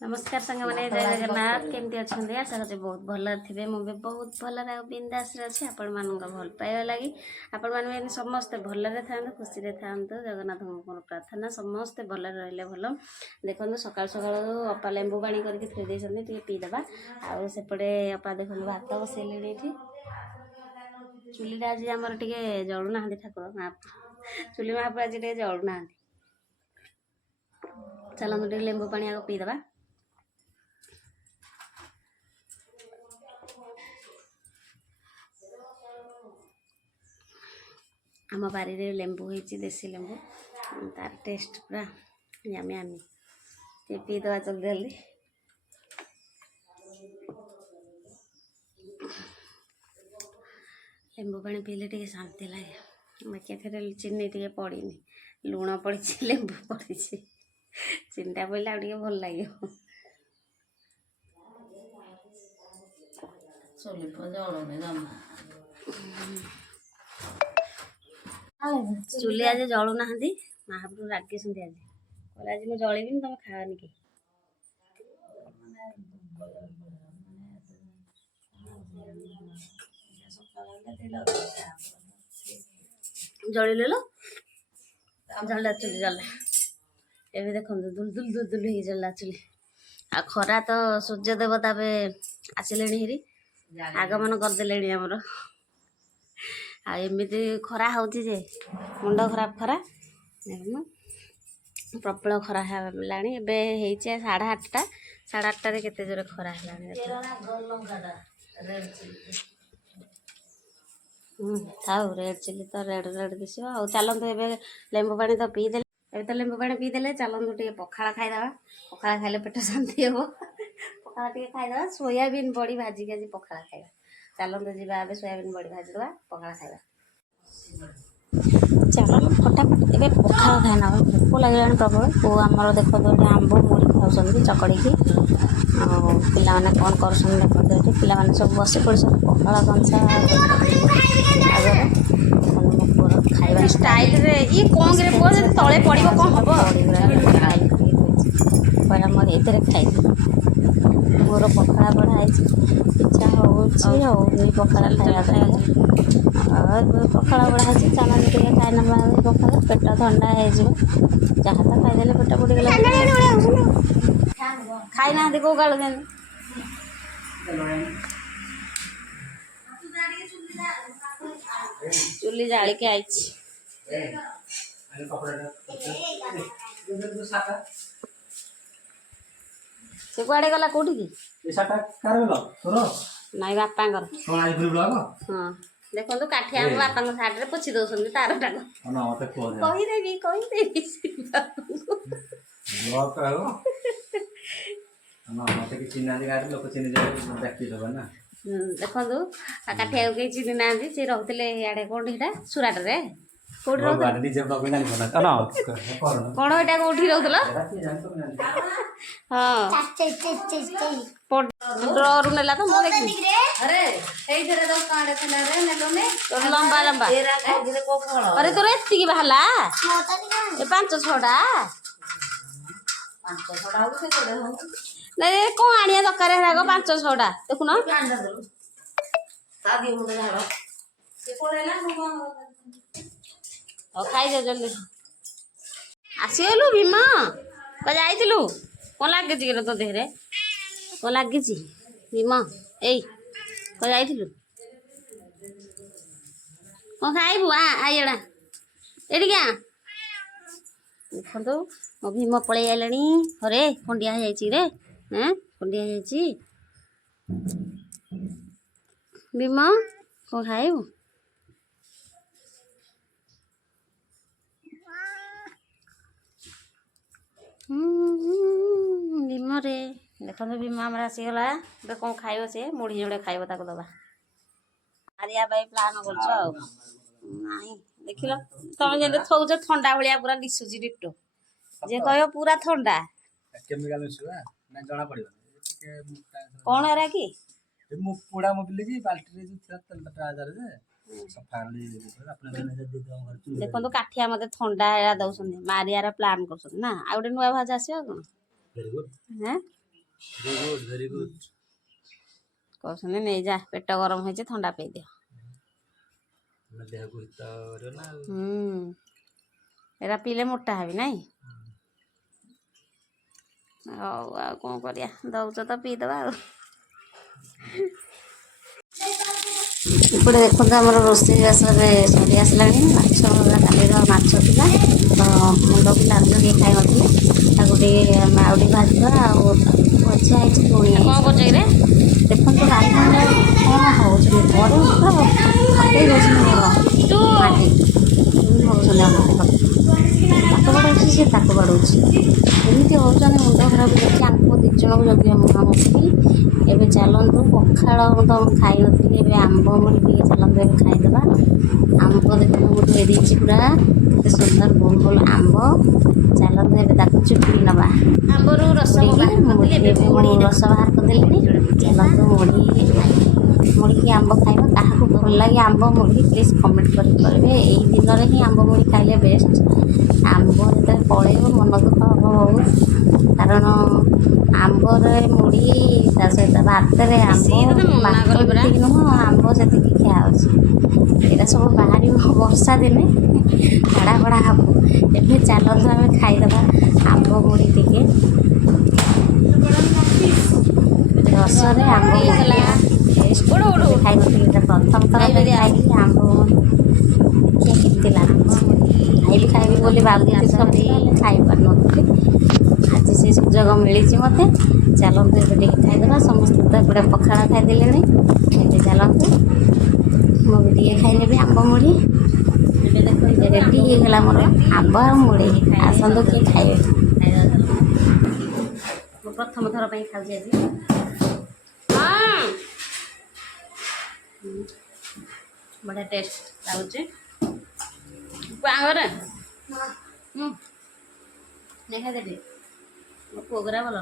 नमस्कार सांग मैंने जय जगन्नाथ केमती अच्छे आशा कर बहुत भल थे मुझे बहुत भल बिंदास अच्छे आपण मान भल पाइबा लगी आपण मैंने समस्ते भलरे था खुशी था जगन्नाथ मोर प्रार्थना समस्ते भल रही भल देखो सका सका अपा लेंबू पानी करके थी पीदे आउपटे अपा देख भात बसैले ये चुली आज आमर टे जलुना ठाकुर चुली महापुर आज टे जलुना चलते लेंबू पानी आग पीदे आम बारी रे लेंबू होती देसी लेंबू तार टेस्ट पूरा यामी यामी पीदे जल्दी जल्दी लेंबू पानी पीले टे शांति लगे बाकी थे चीनी टे पड़ी लुण पड़ी लेंबू पड़ी चीनीटा पड़े आगे भल लगे चुली आज जलु ना महाप्रभु रागी आज कहले आज मुझे जलैबी तुम खाओनी कि जलिल जल्ला चुली जल्ला एवं देखो दुल दुल दुल दुल हो जल्ला चुली आ खरा तो सूर्य देवता आसिले हेरी आगमन करदे आमर आमती खरा हो मुंड खराब खरा प्रबल खरा है साढ़े 8टा साढ़े 8टारे केते जोरे खरा है थाउ रेड चिली तो रेड रेड दिश चलतु ए लेंबू पानी तो पीदे ए तो लेंबू पानी पीदे चलतु टे पखाड़ खाईदे पखाड़ खाइले पेट शांति हम पखाड़ टे खाईदे सोयाबीन बड़ी भाजिक आज पखाड़ खाइबा चलतु जा सोयाबीन बड़ी भाजीदे पखाड़ खाइबा चल फटाफट ए पखाड़ खाइना भोक लगे प्रबल पु आमर देख आंब मुड़ी खाऊँ चकड़ी पाने कौन कर पाने सब बस पड़ पखाड़ कंसा खाइबा स्टाइल रे ये कौन रे पुआ तले पड़ो कौन हम पहला मोर ये खाई मोर पखाड़ा बढ़ाई इच्छा हो पखाड़ा खाया पखाड़ा बढ़ाई चल टे खाई ना पखाड़ा पेट थंडा हो जहाँ तो खाईदे पेट बुड़ीगला खाई ना कौ गाल चुली जाली के आई से कुआड़े गला कौटी की नाई बापा हाँ देखो काठिया बापा साइड पोछि दौरान तार कहीदेवी कहीदेवी देखो काठिया कहीं चिन्ह ना सी रोते इे कौन यहाँ सुराट कौटी कौन यहाँ कौटी रोल हाँ ड्रु नेला तो मुझे लंबा लंबा अरे तोर एति बाहला 5-6टा नहीं कौन आनिया दरकार है 5-6टा देखुन खाई जल्दी आसीगलु भीमा जाइलु कौन लगे तो देहरे कौन लगे भीमा यही जाइलु कौन खाइबू आइड़ा एटिक देखो मो भीम पलि आइला हरे खंडिया रे हाँ खंडिया भीम कौन खाइबू भीम रे देखो भीम आम आसीगला कौन खाइब सी मुढ़ी जोड़े खाइब ताको दबा मारिया प्लान कर देख तुम जब थौच थंडा भाया पूरा दिशुची डिटो जे कह पूरा थंडा कौन है कि पोड़ा मोबिल बाल्टी देखो काठिया मत थंडा दौरान मारियार प्लान कर ना आ गए नुआ भाज आस कौन very good. कहते नहीं जा पेट गरम हो थंडा पी दियो देह को हित करियो ना। एरा पीले मोटा हेबी नाई कौन करिया दौच तो पीदबा इपटे देखो आम रोषेईबास सरी आसला माछ कालीर माछ था तो मुंड को लाल लगे खाई नथिले आउटी भाजवा भजा है पुणी कौन कर देखो रात कौन हो फटे माटी ताक बाड़े सी ताक बाड़े एमती होने मुंड खराब देखिए आंको दी जन को जगह मुहा बसिकी एवं चलतु पखाड़ तो खाई नी आंब मुड़ी चलतु ए खाईदे आंब देखो गोटे देती पूरा केते सुंदर गोल गोल आंब चलतु ए चुपड़ी नवा आंबर रस रस बाहर करदे चलतु मुड़ी मुड़ी आंब खाइबा क्या भल लगे आंब मुड़ी प्लीज कमेंट करेंगे यही दिन में ही आंब मुड़ी खाइले बेस्ट आंब जो पलैब मन दुख हम बहुत कारण आंबर मुड़ी सहित भात आंब नुह आंब से खिया यहाँ सब बाहर वर्षा दिने बड़ा बड़ा हम एवं चलतु आम खाईदे आंब मुड़ी टिके रस आंब खाई प्रथम थर खाई आंब देखिए केमती लगे खाइबी बोली भाभी सब खाई पार नी आज से सुजोग मिली मत चलतु ए खाईदे समस्त तो एपटे पखाड़ खाईदे चलतु मुझे खाइने आंब मुड़ी रेडी होगला मोर आंब मुड़ी आसतु किए खाइबे प्रथम थर खाऊँ बढ़िया टेस्ट लागे देखा देवी मो पुअरा भल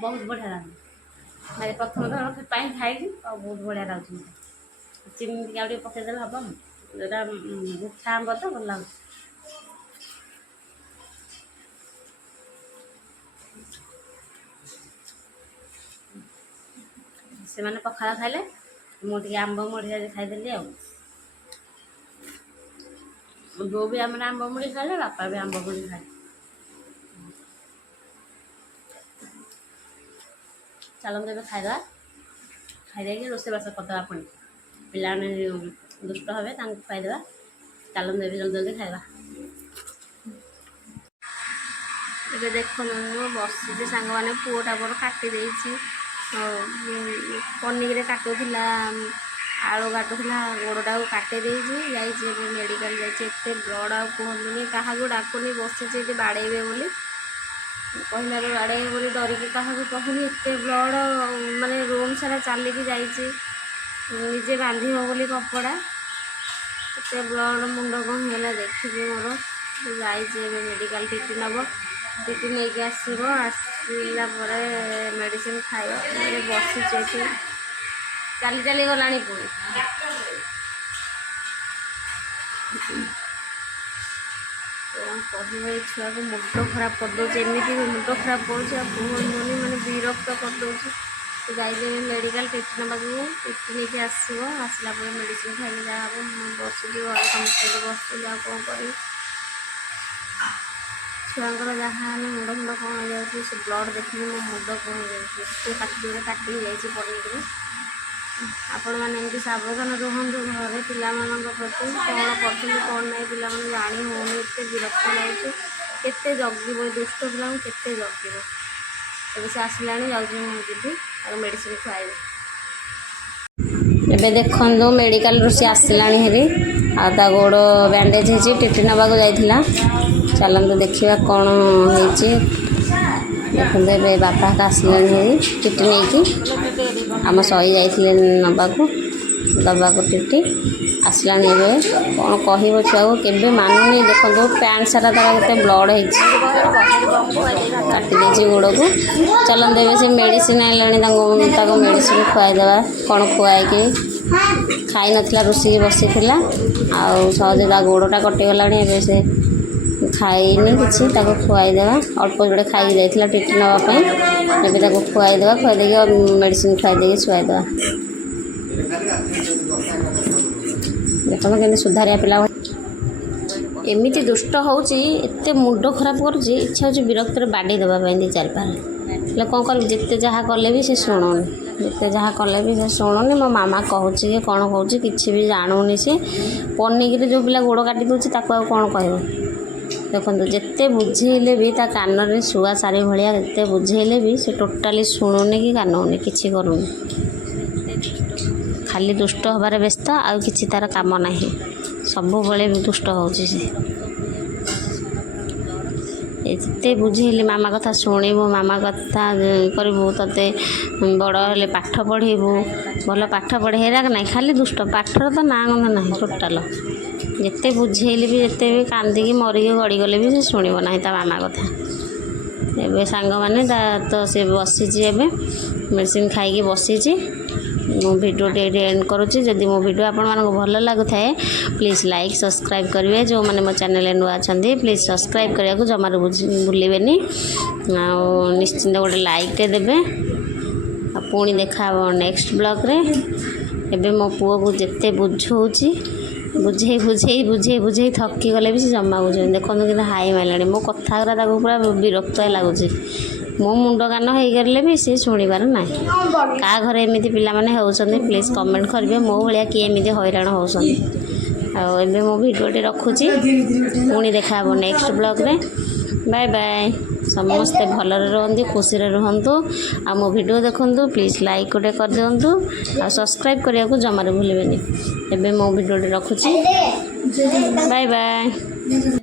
बहुत बढ़िया लगे मैं प्रथम थर खाई बहुत बढ़िया लगे चीनी टे पकईदे हम जोटा मिठा आंब तो भल लगे से मैंने पखाड़ खाइले मुझे आंब मुड़ी खाईदेली बो भी आम आंब मुड़ी खाइले बापा भी आंब मुड़ी खाए चलते ए खाईदा खाई रोषेईबास करदे पुणी पिला दुष्ट हे खाईदे चलते जल्दी जल्दी खाइबा ये देखो बसी सांग मैंने पुओटा मोर काटी पनीर काटुला आलू काटुला गोड़टा काटे जाइए मेडिकल जाइए ब्लड आ कहनी क्या डाकुनी बसी बाड़े बोली कहला बाड़े बोली डरिकी क्या कहूनी एत ब्लड माने रूम सारा चलिकी निजे बांध बोली कपड़ा एत ब्लड मुंड कौन होगा देखिए मोर जाइए मेडिकल टीटी नब टीटी नहीं आसला मेडिसिन खाइब बसी चली चली गला पुणी कौन कह छुआ को मुंड खराब करदे एमती मुंड खराब करुनी मैंने विरक्त करदे जाइए मेडिकल टीटी नवा टीटी नहीं आसला मेडिसिन खाइले जहाँ हम बसुँ घर समस्त बसुँ कौन कर छुआर जहाँ मुंड मुंड कौन हो जाए से ब्लड देखिए मो मुंड कौन हो जाए काटी काटी जाइए पनीर आपण मैंने एमती सावधान रुहतु घरे पिला प्रति कौन कर कौन ना पिला जाणी होनी एत विरक्त लगे केते जगिब दुष्ट पिला केते जगिब तब से आसला जाऊँगी मेडिसिन खुआई एबे देखो मेडिकल से आसला हेरी आ गोड़ बैंडेज हो टीटी नवा जाइला चलते देखा कौन हो देखते ए बापा आसला हेरी टीटी नहीं आम सही जाइए नवाक दबाक टीटी आसला कौन कह छुआ को केवे मानुनी देखो पैंट सारा तार के ब्लड काटी गोड़ को चलते से मेडिसिन आने मेडिसिन खुआईदे कौन खुआई ଖାଇ ନଥିଲା ରୁଷିକି ବସିଥିଲା ଆଉ ସହଜେ ତା ଗୋଡ଼ଟା କଟିଗଲାଣି ଏବେ ସେ ଖାଇନି କିଛି ତାକୁ ଖୁଆଇଦେବା ଅଳ୍ପ ଯୋଡ଼େ ଖାଇକି ଯାଇଥିଲା ଟିଟି ନେବା ପାଇଁ ଏବେ ତାକୁ ଖୁଆଇଦେବା ଖୁଆଇ ଦେଇକି ମେଡ଼ିସିନ ଖୁଆଇ ଦେଇକି ଶୁଆଇଦେବା ଦେଖନ୍ତୁ କେମିତି ସୁଧାରିଆ ପିଲା ଏମିତି ଦୁଷ୍ଟ ହେଉଛି ଏତେ ମୁଣ୍ଡ ଖରାପ କରୁଛି ଇଚ୍ଛା ହେଉଛି ବିରକ୍ତରେ ବାଡ଼େଇ ଦେବା ପାଇଁ 2-4 ପାର ହେଲେ କ'ଣ କରିବି ଯେତେ ଯାହା କଲେ ବି ସେ ଶୁଣୁନି ଯେତେ ଯାହା କଲେ ବି ସେ ଶୁଣୁନି ମୋ ମାମା କହୁଛି କି କ'ଣ କହୁଛି କିଛି ବି ଜାଣୁନି ସେ ପନିକିରେ ଯେଉଁ ପିଲା ଗୋଡ଼ କାଟି ଦେଉଛି ତାକୁ ଆଉ କ'ଣ କହିବ ଦେଖନ୍ତୁ ଯେତେ ବୁଝେଇଲେ ବି ତା କାନରେ ଶୁଆ ସାରି ଭଳିଆ ଯେତେ ବୁଝେଇଲେ ବି ସେ ଟୋଟାଲି ଶୁଣୁନି କି କାନଉନି କିଛି କରୁନି ଖାଲି ଦୁଷ୍ଟ ହେବାରେ ବ୍ୟସ୍ତ ଆଉ କିଛି ତାର କାମ ନାହିଁ ସବୁବେଳେ ଦୁଷ୍ଟ ହେଉଛି ସେ ଯେତେ ବୁଝେଇଲେ ମାମା କଥା ଶୁଣିବୁ ମାମା କଥା କରିବୁ ତତେ ବଡ଼ ହେଲେ ପାଠ ପଢ଼େଇବୁ ଭଲ ପାଠ ପଢ଼େ ହେରାକ ନାହିଁ ଖାଲି ଦୁଷ୍ଟ ପାଠର ତ ନାଁ ଗନ୍ଧ ନାହିଁ ଟୋଟାଲ ଯେତେ ବୁଝେଇଲେ ବି ଯେତେ ବି କାନ୍ଦିକି ମରିକି ଗଡ଼ିଗଲେ ବି ସେ ଶୁଣିବ ନାହିଁ ତା ମାମା କଥା ଏବେ ସାଙ୍ଗମାନେ ତ ସେ ବସିଛି ଏବେ ମେଡ଼ିସିନ ଖାଇକି ବସିଛି ମୁଁ ଭିଡ଼ିଓଟି ଏଇଠି ଏଣ୍ଡ କରୁଛି ଯଦି ମୋ ଭିଡ଼ିଓ ଆପଣମାନଙ୍କୁ ଭଲ ଲାଗୁଥାଏ ପ୍ଲିଜ୍ ଲାଇକ୍ ସବସ୍କ୍ରାଇବ୍ କରିବେ ଯେଉଁମାନେ ମୋ ଚ୍ୟାନେଲରେ ନୂଆ ଅଛନ୍ତି ପ୍ଲିଜ୍ ସବସ୍କ୍ରାଇବ୍ କରିବାକୁ ଜମାରୁ ଭୁଲିବେନି ଆଉ ନିଶ୍ଚିନ୍ତ ଗୋଟେ ଲାଇକ୍ଟେ ଦେବେ ଆଉ ପୁଣି ଦେଖା ହେବ ନେକ୍ସଟ ବ୍ଲଗ୍ରେ ଏବେ ମୋ ପୁଅକୁ ଯେତେ ବୁଝଉଛି ବୁଝେଇ ଥକିଗଲେ ବି ସେ ଜମା ବୁଝୁନି ଦେଖନ୍ତୁ କିନ୍ତୁ ହାଇ ମାରିଲାଣି ମୋ କଥା ଗୁରା ତାକୁ ପୁରା ବିରକ୍ତ ଲାଗୁଛି ମୋ ମୁଣ୍ଡ କାନ ହେଇଗଲେ ବି ସେ ଶୁଣିବାର ନାହିଁ କାହା ଘରେ ଏମିତି ପିଲାମାନେ ହେଉଛନ୍ତି ପ୍ଲିଜ୍ କମେଣ୍ଟ କରିବେ ମୋ ଭଳିଆ କିଏ ଏମିତି ହଇରାଣ ହେଉଛନ୍ତି ଆଉ ଏବେ ମୋ ଭିଡ଼ିଓଟି ରଖୁଛି ପୁଣି ଦେଖା ହେବ ନେକ୍ସଟ ବ୍ଲଗ୍ରେ ବାଏ ବାଏ ସମସ୍ତେ ଭଲରେ ରୁହନ୍ତୁ ଖୁସିରେ ରୁହନ୍ତୁ ଆଉ ମୋ ଭିଡ଼ିଓ ଦେଖନ୍ତୁ ପ୍ଲିଜ୍ ଲାଇକ୍ ଗୋଟେ କରିଦିଅନ୍ତୁ ଆଉ ସବସ୍କ୍ରାଇବ୍ କରିବାକୁ ଜମାରୁ ଭୁଲିବେନି ଏବେ ମୋ ଭିଡ଼ିଓଟି ରଖୁଛି ବାଏ ବାଏ।